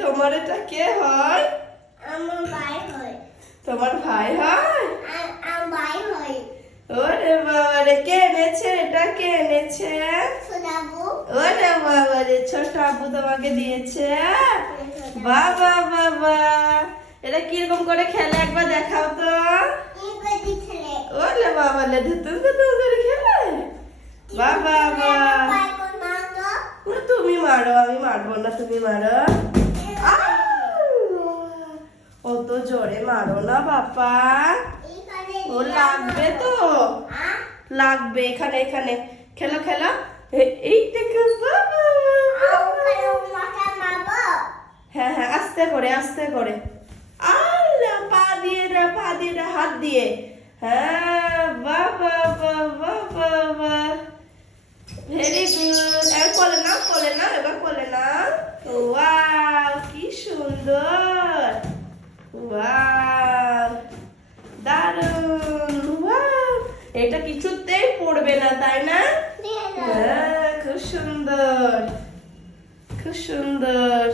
তোমার এটা কে হয়? আমার ভাই হয়। তোমার ভাই হয়? আমার ভাই হয়। ওরে বাবা রে, কে এনেছে এটা? কে এনেছে? ছোটাবু। ওরে বাবা রে, ছোট আব্বু তোমাকে দিয়েছে। বাবা বাবা, এটা কিরকম করে খেলে একবার দেখাও তো। ওরে বাবা রে, ধুতুম ধুতুম করে খেলে। বাবা বাবা, তুমি মারো, আমি মারবো না, তুমি মারো। অত জোরে মারো না বাবা, ও লাগবে তো, লাগবে। এখানে এখানে খেলো খেলো। এই দেখো বাবা। হ্যাঁ হ্যাঁ, আস্তে করে আস্তে করে। আল্লাহ, পা দিয়ে না, পা দিয়ে না, হাত দিয়ে। হ্যাঁ, বাবা বাবা বাবা, ভেরি গুড। এবার কোলে নাও, কোলে নাও, এবার কোলে নাও। ওয়াও, কি সুন্দর। ওয়াও, দারুণ। ওয়াও, এটা কিছুতেই পড়বে না, তাই না? হ্যাঁ, খুব সুন্দর, খুব সুন্দর।